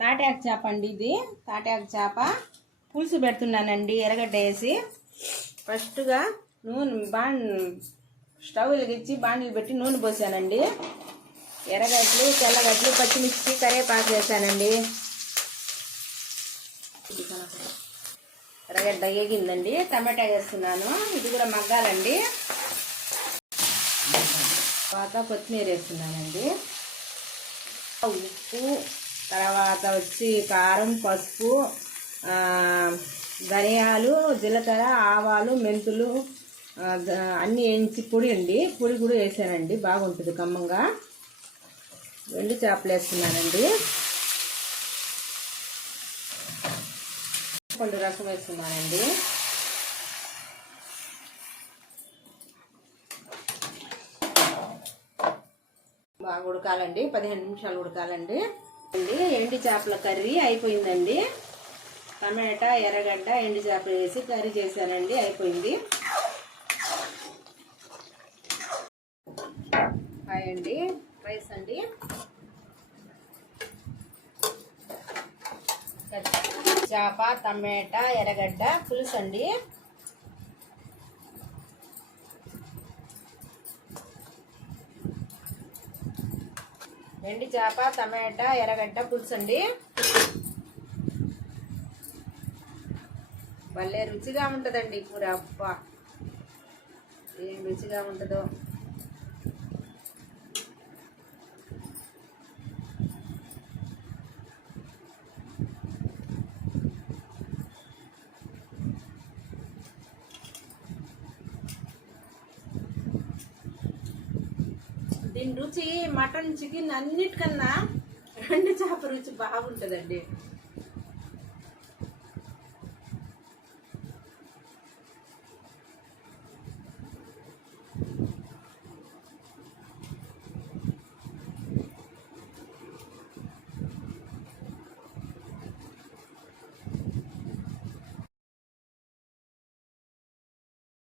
తాటాకు చేప అండి. ఇది తాటాకు చేప పులుసు పెడుతున్నానండి. ఎర్రగడ్డ వేసి ఫస్ట్గా నూనె స్టవ్ వెలిగించి బాండీలు పెట్టి నూనె పోసానండి. ఎర్రగడ్డలు, తెల్లగడ్డలు, పచ్చిమిర్చి, కరివేపాకు వేసానండి. ఎర్రగడ్డ వేగిందండి. టమాటా వేస్తున్నాను. ఇది కూడా మగ్గాలండి. తర్వాత కొత్తిమీర వేస్తున్నానండి. ఉప్పు, తర్వాత వచ్చి కారం, పసుపు, ధనియాలు, జీలకర్ర, ఆవాలు, మెంతులు అన్నీ వేయించి పొడి అండి. పొడి కూడా వేసానండి. బాగుంటుంది కమ్మంగా. ఎండు చేపలు వేస్తున్నానండి. పండు రసం వేస్తున్నానండి. బాగా ఉడకాలండి. 15 నిమిషాలు ఉడకాలండి. ఎండు చేపల కర్రీ అయిపోయిందండి. టమాటా, ఎర్రగడ్డ, ఎండు చేపలు వేసి కర్రీ చేశానండి. అయిపోయింది. హాయ్ అండి. రైస్ అండి. చేప, టమాటా, ఎర్రగడ్డ పులుసు అండి. ఎండు చేప, టమాటా, ఎర్రగడ్డ పులుసు అండి. భలే రుచిగా ఉంటుందండి కూర. అబ్బా ఏం రుచిగా ఉంటుందో. దీని రుచి మటన్, చికెన్ అన్నిటికన్నా ఎండు చేప రుచి బాగుంటుందండి.